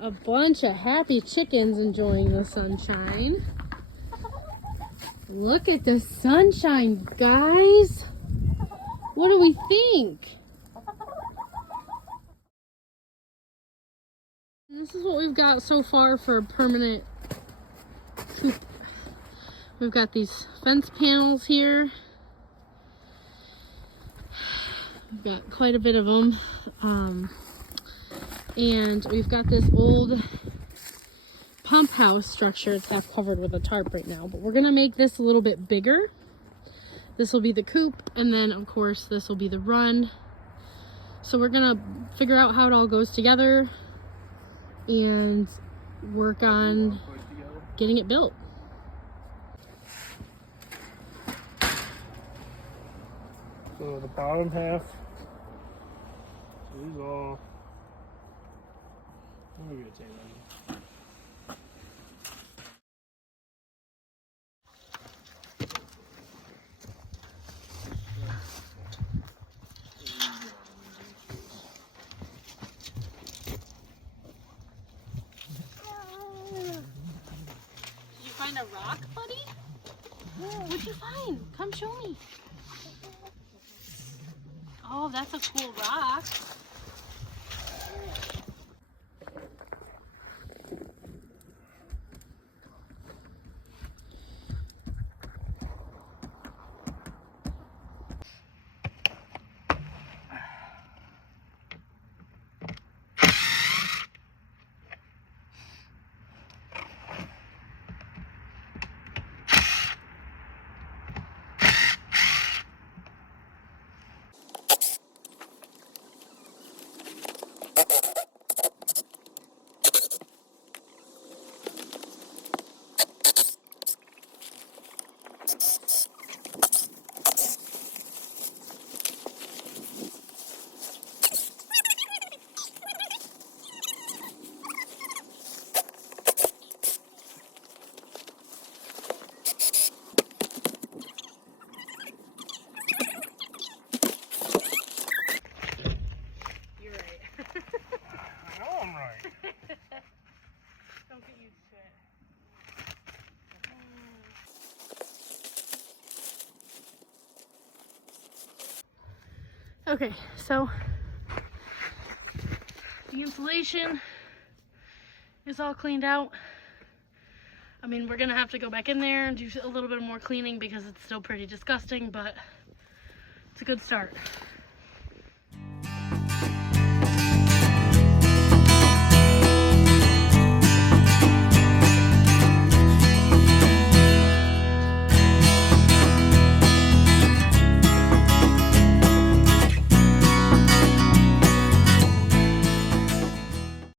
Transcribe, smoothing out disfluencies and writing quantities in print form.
got a bunch of happy chickens enjoying the sunshine. Look at the sunshine, guys. What do we think? This is what we've got so far for a permanent coop. We've got these fence panels here. We've got quite a bit of them. And we've got this old pump house structure. It's half covered with a tarp right now, but we're gonna make this a little bit bigger. This will be the coop, and then of course this will be the run. So we're gonna figure out how it all goes together and work on getting it built. So the bottom half is all. I'm gonna take that. Did you find a rock, buddy? What'd you find? Come show me. Oh, that's a cool rock. Don't get used to it. Okay, so the insulation is all cleaned out. I mean, we're gonna have to go back in there and do a little bit more cleaning because it's still pretty disgusting, but it's a good start.